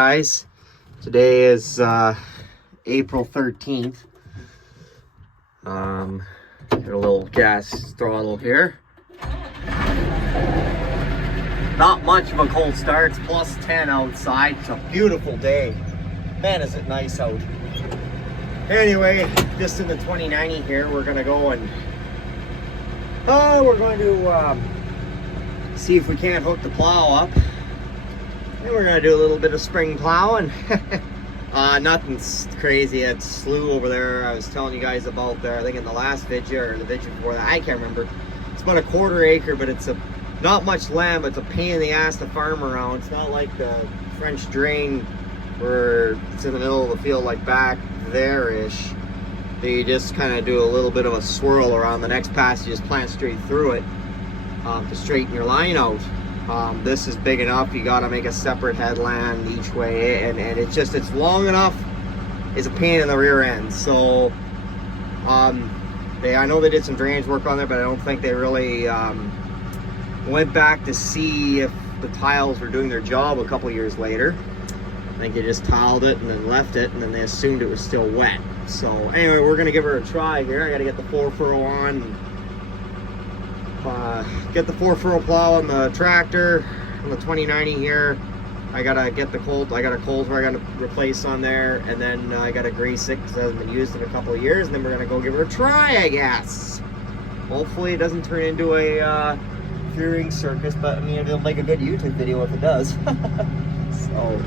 guys. Today is April 13th. Got a little gas throttle here. Not much of a cold start. It's plus 10 outside. It's a beautiful day. Man, is it nice out. Anyway, just in the 2090 here, we're gonna go and we're going to see if we can't hook the plow up. And we're gonna do a little bit of spring plowing. Nothing's crazy. It's slough over there. I was telling you guys about there, I think in the last video or the video before that, I can't remember. It's about a 1/4 acre, but it's not much land, but it's a pain in the ass to farm around. It's not like the French drain where it's in the middle of the field like back there-ish. You just kind of do a little bit of a swirl around the next pass. You just plant straight through it to straighten your line out. This is big enough. You got to make a separate headland each way, and it's long enough. It's a pain in the rear end. So I know they did some drainage work on there, but I don't think they really went back to see if the tiles were doing their job a couple years later. I think they just tiled it and then left it, and then they assumed it was still wet. So anyway, we're gonna give her a try here. I gotta get the 4-furrow on. Get the 4-furrow plow on the tractor on the 2090 here. I gotta get the cold. I got a cold where I gotta replace on there, and then I gotta grease it because it hasn't been used in a couple of years. And then we're gonna go give her a try, I guess. Hopefully, it doesn't turn into a curing circus, but I mean, it'll make a good YouTube video if it does. So,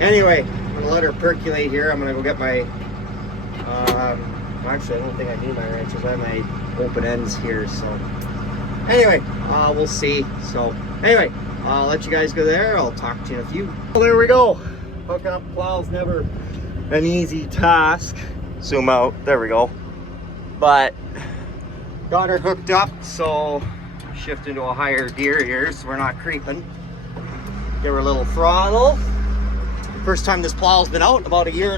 anyway, I'm gonna let her percolate here. I'm gonna go get my. Actually, I don't think I need my wrenches. I have my open ends here, so. Anyway, we'll see. So, anyway, I'll let you guys go there. I'll talk to you in a few. Well, there we go. Hooking up plow's never an easy task. Zoom out. There we go. But got her hooked up, so shift into a higher gear here so we're not creeping. Give her a little throttle. First time this plow's been out in about 1.5 years.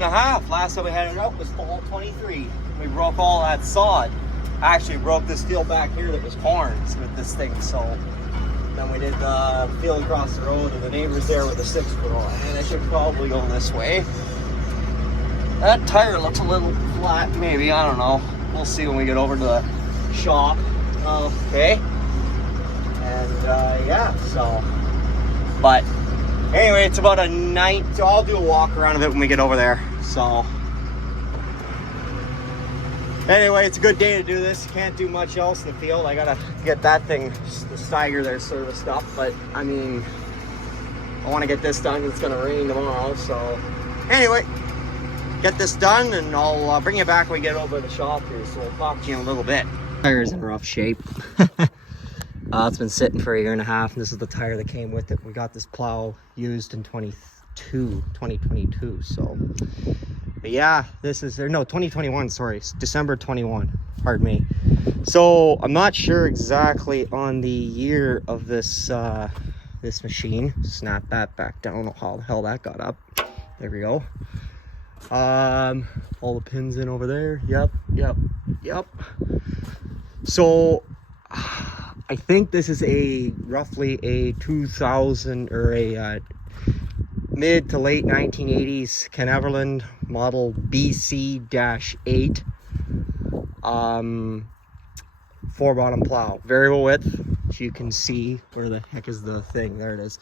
Last time we had it out was fall 23. We broke all that sod. I actually broke this field back here that was corns with this thing, so then we did the field across the road and the neighbors there with the 6-furrow, and I should probably go this way. That tire looks a little flat, maybe, I don't know. We'll see when we get over to the shop. Okay. And yeah, so, but anyway, it's about a night, so I'll do a walk around of it when we get over there, so. Anyway, it's a good day to do this. You can't do much else in the field. I gotta get that thing, the stagger there serviced up, but I mean, I want to get this done. It's gonna rain tomorrow, so anyway, get this done and I'll bring you back when we get over to the shop here, so we'll talk to you in a little bit. Tire's in rough shape. It's been sitting for 1.5 years, and this is the tire that came with it. We got this plow used in 2022, so. But yeah, this is, no, 2021, sorry, December 21, pardon me. So I'm not sure exactly on the year of this this machine. Snap that back down. I don't know how the hell that got up. There we go. All the pins in over there. Yep. So I think this is roughly a 2000 or a mid to late 1980s Kvernland model BC-8 4-bottom plow, variable width, so you can see where the heck is the thing. There it is.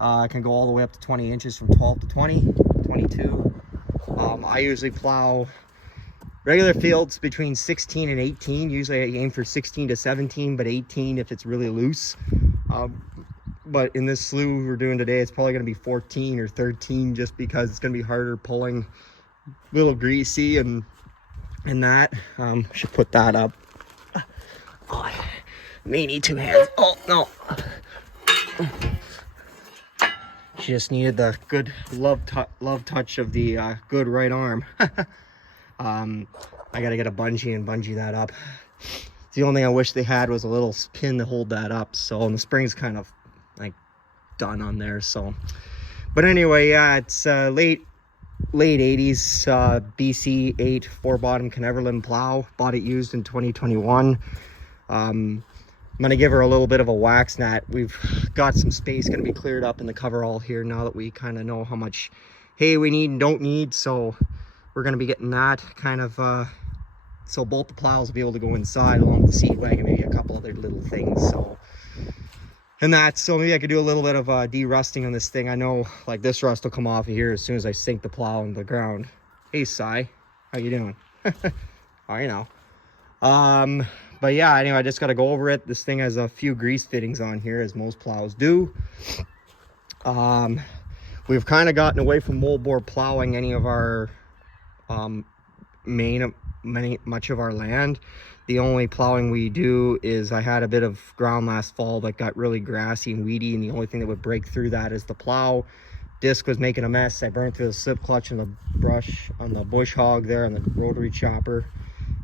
It can go all the way up to 20 inches from 12 to 20, 22. I usually plow regular fields between 16 and 18. Usually I aim for 16 to 17, but 18 if it's really loose. But in this slough we're doing today, it's probably going to be 14 or 13 just because it's going to be harder pulling, a little greasy and that. Should put that up. Oh, I may need 2 hands. Oh, no. She just needed the good love touch of the good right arm. I got to get a bungee and bungee that up. The only thing I wish they had was a little pin to hold that up. So, and the spring's kind of like done on there, so. But anyway, yeah, it's late 80s BC-8 4-bottom Kvernland plow. Bought it used in 2021. I'm gonna give her a little bit of a wax gnat. We've got some space gonna be cleared up in the coverall here now that we kind of know how much hay we need and don't need. So we're gonna be getting that kind of, so both the plows will be able to go inside along with the seed wagon, maybe a couple other little things. So, and that, so maybe I could do a little bit of de-rusting on this thing. I know like this rust will come off of here as soon as I sink the plow in the ground. Hey, Cy, how you doing? Oh, you know. But yeah, anyway, I just got to go over it. This thing has a few grease fittings on here, as most plows do. We've kind of gotten away from mold board plowing any of our much of our land. The only plowing we do is, I had a bit of ground last fall that got really grassy and weedy, and the only thing that would break through that is the plow. Disc was making a mess. I burned through the slip clutch and the brush on the bush hog there on the rotary chopper.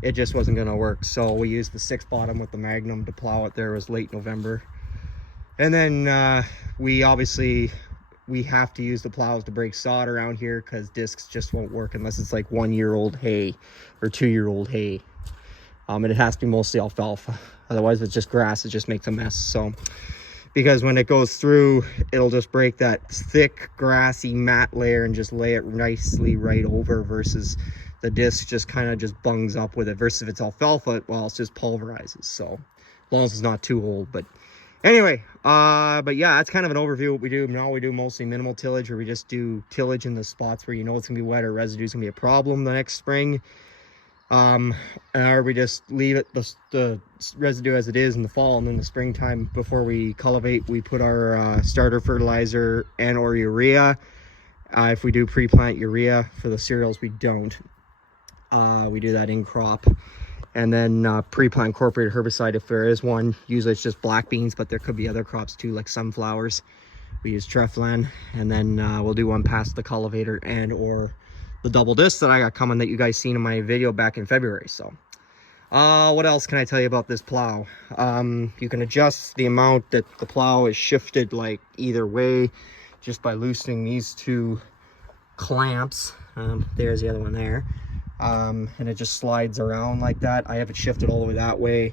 It just wasn't going to work, so we used the 6 bottom with the Magnum to plow it. There was late November. And then we have to use the plows to break sod around here, because discs just won't work unless it's like 1-year-old hay or 2-year-old hay. And it has to be mostly alfalfa. Otherwise, if it's just grass, it just makes a mess. So, because when it goes through, it'll just break that thick, grassy mat layer and just lay it nicely right over, versus the disc just kind of just bungs up with it. Versus if it's alfalfa, well, it just pulverizes. So, as long as it's not too old. But anyway, but yeah, that's kind of an overview of what we do. Now we do mostly minimal tillage, or we just do tillage in the spots where you know it's gonna be wet or residue's gonna be a problem the next spring. Or we just leave it, the residue as it is in the fall, and then the springtime before we cultivate, we put our starter fertilizer and or urea. If we do pre-plant urea for the cereals, we don't. We do that in crop. And then pre-plant incorporated herbicide, if there is one. Usually it's just black beans, but there could be other crops too, like sunflowers. We use Kvernland, and then we'll do one past the cultivator and or the double disc that I got coming, that you guys seen in my video back in February. So what else can I tell you about this plow? You can adjust the amount that the plow is shifted like either way just by loosening these 2 clamps. There's the other one there. And it just slides around like that. I have it shifted all the way that way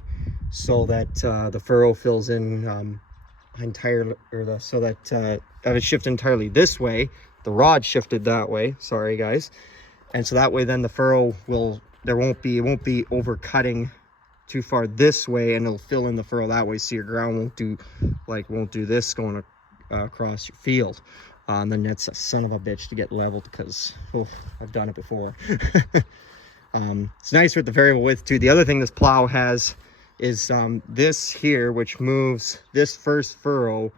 so that the furrow fills in entirely, or so that I have it shifted entirely this way. The rod shifted that way, sorry guys. And so that way then the furrow it won't be overcutting too far this way, and it'll fill in the furrow that way, so your ground won't do this going across your field. And then that's a son of a bitch to get leveled, because I've done it before. It's nice with the variable width too. The other thing this plow has is this here, which moves this first furrow,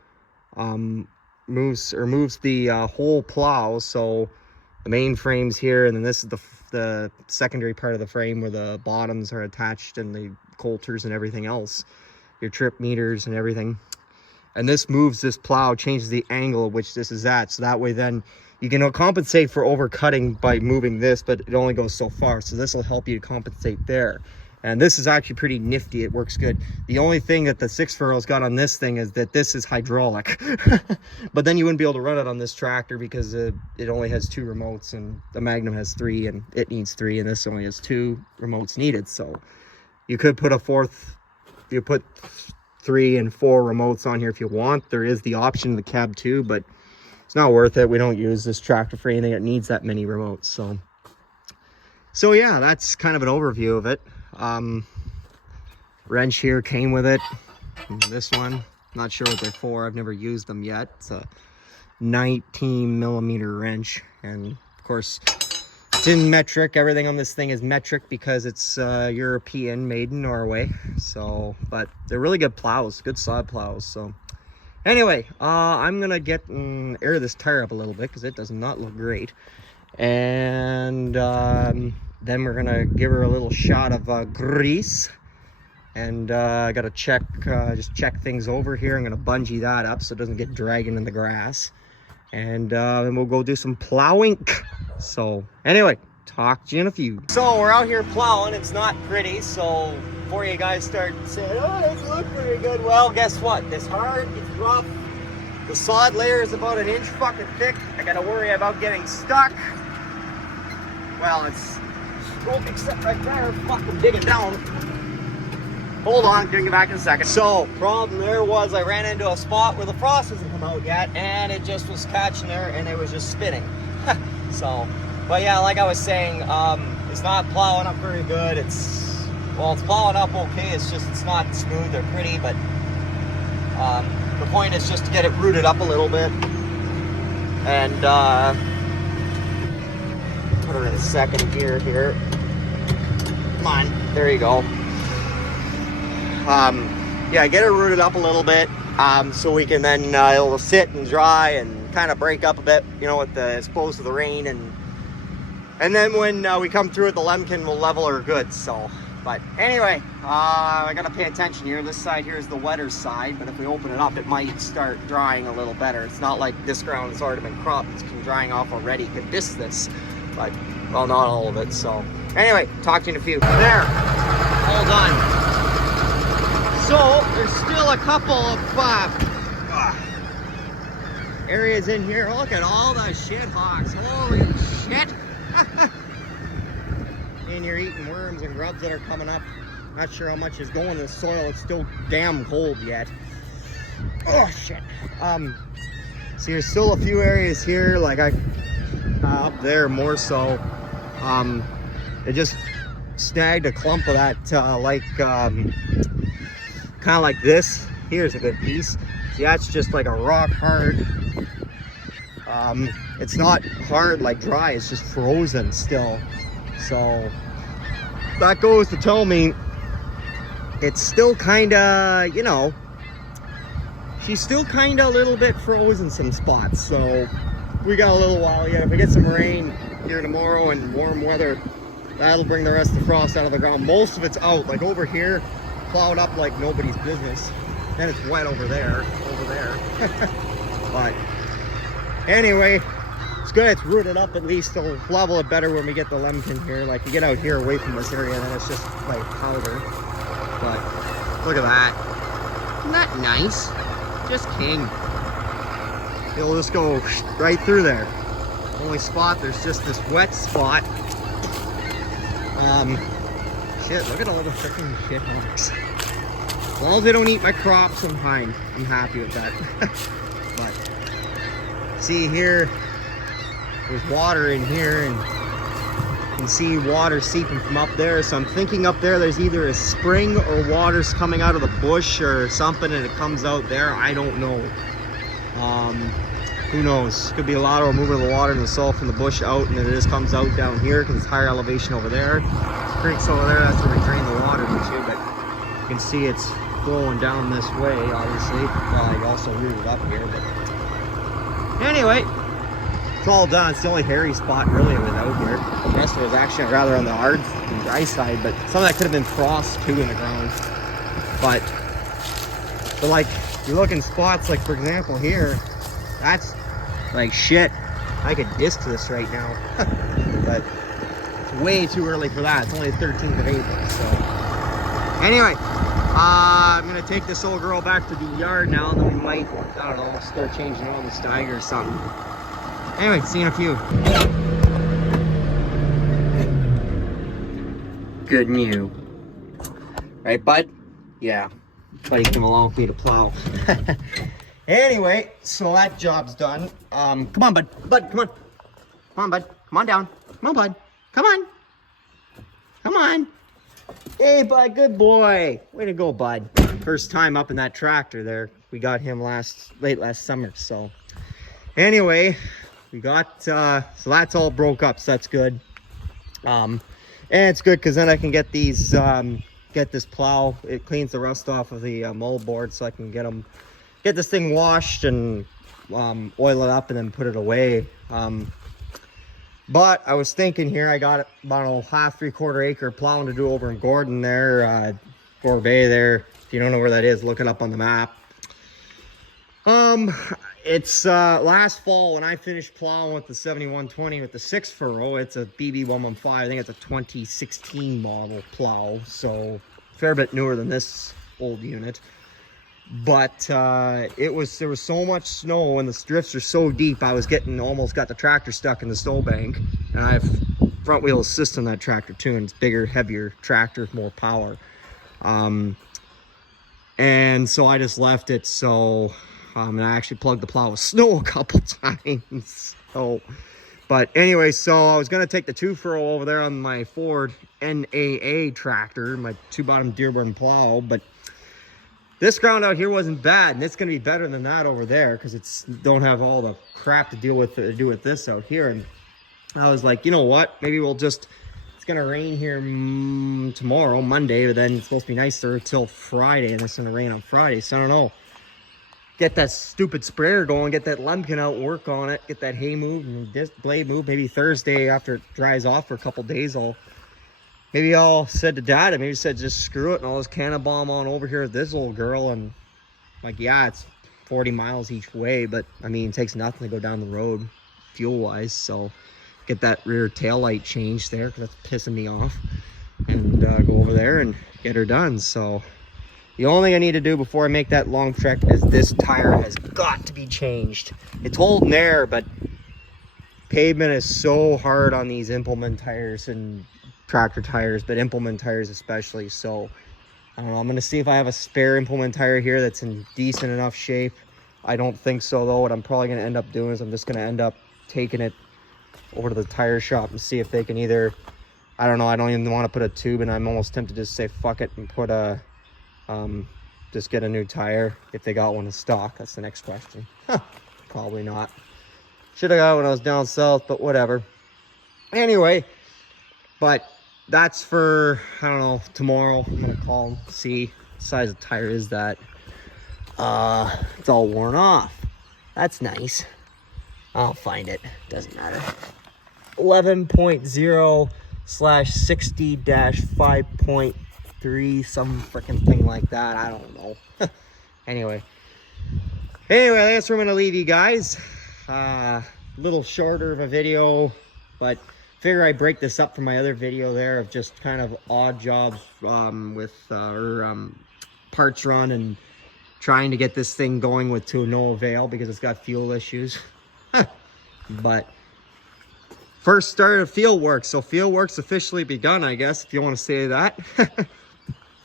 moves the whole plow. So the main frame's here, and then this is the secondary part of the frame where the bottoms are attached, and the coulters and everything else, your trip meters and everything. And this moves this plow, changes the angle at which this is at, so that way then you can compensate for overcutting by moving this, but it only goes so far, so this will help you to compensate there. And this is actually pretty nifty. It works good. The only thing that the 6 furrows got on this thing is that this is hydraulic. But then you wouldn't be able to run it on this tractor, because it only has 2 remotes, and the Magnum has 3, and it needs 3, and this only has 2 remotes needed. So you could put you put 3 and 4 remotes on here if you want. There is the option in the cab too, but it's not worth it. We don't use this tractor for anything that needs that many remotes. So yeah, that's kind of an overview of it. Wrench here came with it. This one, not sure what they're for. I've never used them yet. It's a 19mm wrench, and of course it's in metric. Everything on this thing is metric because it's European, made in Norway. So, but they're really good plows, good sod plows. So anyway, I'm gonna get and air this tire up a little bit because it does not look great. And then we're gonna give her a little shot of grease, and I gotta check, just check things over here. I'm gonna bungee that up so it doesn't get dragging in the grass, and then we'll go do some plowing. So anyway, talk to you in a few. So we're out here plowing. It's not pretty, so before you guys start saying, oh, it doesn't look very good, well, guess what? It's hard, it's rough. The sod layer is about 1 inch fucking thick. I gotta worry about getting stuck. Well, it's except right there, fucking digging down. Hold on, gonna get back in a second. So, problem there was I ran into a spot where the frost hasn't come out yet, and it just was catching there, and it was just spinning. So, but yeah, like I was saying, it's not plowing up very good. It's plowing up okay. It's just, it's not smooth or pretty, but the point is just to get it rooted up a little bit. And put her in second gear here. Come on, there you go. Yeah, get it rooted up a little bit, so we can then it'll sit and dry and kind of break up a bit, you know, with the exposed to the rain, and then when we come through it, the lemkin will level her good. So, but anyway, I gotta pay attention here. This side here is the wetter side, but if we open it up, it might start drying a little better. It's not like this ground has already been cropped; it's been drying off already. Could miss this, but well, not all of it. So, anyway, talk to you in a few. There, all done. So, there's still a couple of areas in here. Look at all the shit hawks. Holy shit. And you're eating worms and grubs that are coming up. Not sure how much is going in the soil. It's still damn cold yet. Oh, shit. So there's still a few areas here, like up there more so. It just snagged a clump of that, kind of like this. Here's a good piece. See, that's just like a rock hard. It's not hard like dry, it's just frozen still. So that goes to tell me it's still kind of, you know, she's still kind of a little bit frozen some spots. So we got a little while yet. If we get some rain here tomorrow and warm weather, that'll bring the rest of the frost out of the ground. Most of it's out, like over here, plowed up like nobody's business. Then it's wet over there. But anyway, it's good. It's rooted up at least. It'll level it better when we get the lemkin here. Like you get out here away from this area, then it's just like powder. But look at that. Isn't that nice? Just king. It'll just go right through there. Only spot, there's just this wet spot. Shit, look at all the freaking shit hawks. As long as they don't eat my crops, I'm fine. I'm happy with that. But see here, there's water in here, and you can see water seeping from up there. So I'm thinking up there's either a spring or water's coming out of the bush or something, and it comes out there. I don't know. Who knows? Could be a lot of removal of the water and the salt from the bush out, and then it just comes out down here because it's higher elevation over there. Creeks over there, that's where we drain the water to, but you can see it's flowing down this way, obviously. Well, I also rooted up here, but anyway, it's all done. It's the only hairy spot really without here. The rest of it was actually rather on the hard and dry side, but some of that could have been frost too in the ground. But like, you look in spots like, for example, here, that's like shit. I could disc this right now, but it's way too early for that. It's only the 13th of April, so anyway, I'm gonna take this old girl back to the yard now, and then we might, I don't know, start changing on the stagger or something. Anyway, see you in a few. Good new. Right, bud? Yeah. Buddy came along with me to plow. Anyway, so that job's done. Come on, bud. Bud, come on. Come on, bud. Come on down. Come on, bud. Come on. Come on. Hey, bud. Good boy. Way to go, bud. First time up in that tractor there. We got him late last summer. So anyway, we got, so that's all broke up. So that's good. And it's good because then I can get these, get this plow. It cleans the rust off of the moldboard, so I can get this thing washed and oil it up and then put it away. But I was thinking here, I got about a half, 3/4 acre plowing to do over in Gordon there, Gore Bay there. If you don't know where that is, look it up on the map. It's last fall when I finished plowing with the 7120 with the 6 furrow. It's a BB115. I think it's a 2016 model plow, so a fair bit newer than this old unit. But there was so much snow and the drifts are so deep, I was almost got the tractor stuck in the snowbank. And I have front wheel assist on that tractor too, and it's bigger, heavier tractor with more power. And so I just left it. So and I actually plugged the plow with snow a couple times. So, but anyway, so I was gonna take the 2-furrow over there on my Ford NAA tractor, my 2-bottom Dearborn plow, but this ground out here wasn't bad, and it's gonna be better than that over there because it's don't have all the crap to do with this out here. And I was like, you know what? Maybe we'll just. It's gonna rain here tomorrow, Monday, but then it's supposed to be nicer till Friday, and it's gonna rain on Friday. So I don't know. Get that stupid sprayer going, get that lumpkin out, work on it, get that hay moved and this blade moved. Maybe Thursday after it dries off for a couple days, I'll said to Dad, maybe said just screw it and I'll just cannon bomb on over here with this old girl. And like, yeah, it's 40 miles each way, but I mean, it takes nothing to go down the road fuel wise. So get that rear tail light changed there because that's pissing me off, and go over there and get her done. So the only thing I need to do before I make that long trek is this tire has got to be changed. It's holding there, but pavement is so hard on these implement tires and tractor tires, but implement tires especially. So I don't know, I'm gonna see if I have a spare implement tire here that's in decent enough shape. I don't think so though. What I'm probably gonna end up doing is I'm just gonna end up taking it over to the tire shop and see if they can either, I don't know, I don't even want to put a tube, and I'm almost tempted to just say fuck it and put a just get a new tire if they got one in stock. That's the next question. Probably not. Should have got it when I was down south, but whatever. Anyway, but that's for, I don't know, tomorrow. I'm gonna call them, see what size of tire is that. It's all worn off. That's nice. I'll find it, doesn't matter. 11.0/60-5.3, some freaking thing like that. I don't know. Anyway, that's where I'm gonna leave you guys. Little shorter of a video, but figure I break this up from my other video there of just kind of odd jobs with parts run and trying to get this thing going with to no avail because it's got fuel issues. But first start of field work, so field work's officially begun, I guess, if you want to say that.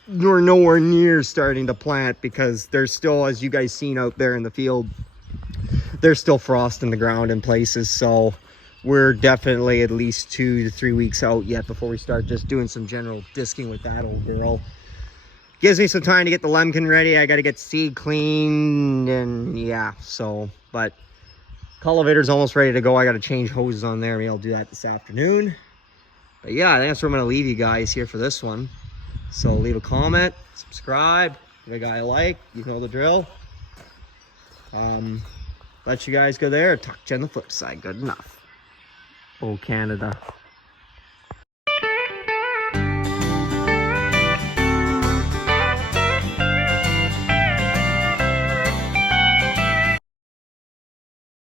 We're nowhere near starting to plant because there's still, as you guys seen out there in the field, there's still frost in the ground in places. So we're definitely at least 2 to 3 weeks out yet before we start just doing some general disking with that old girl. Gives me some time to get the lemkin ready. I got to get seed cleaned and yeah, so, but cultivator's almost ready to go. I got to change hoses on there. Maybe I'll do that this afternoon. But yeah, that's where I'm going to leave you guys here for this one. So leave a comment, subscribe, give a guy a like, you know the drill. Let you guys go there. Talk to you on the flip side. Good enough. Oh, Canada.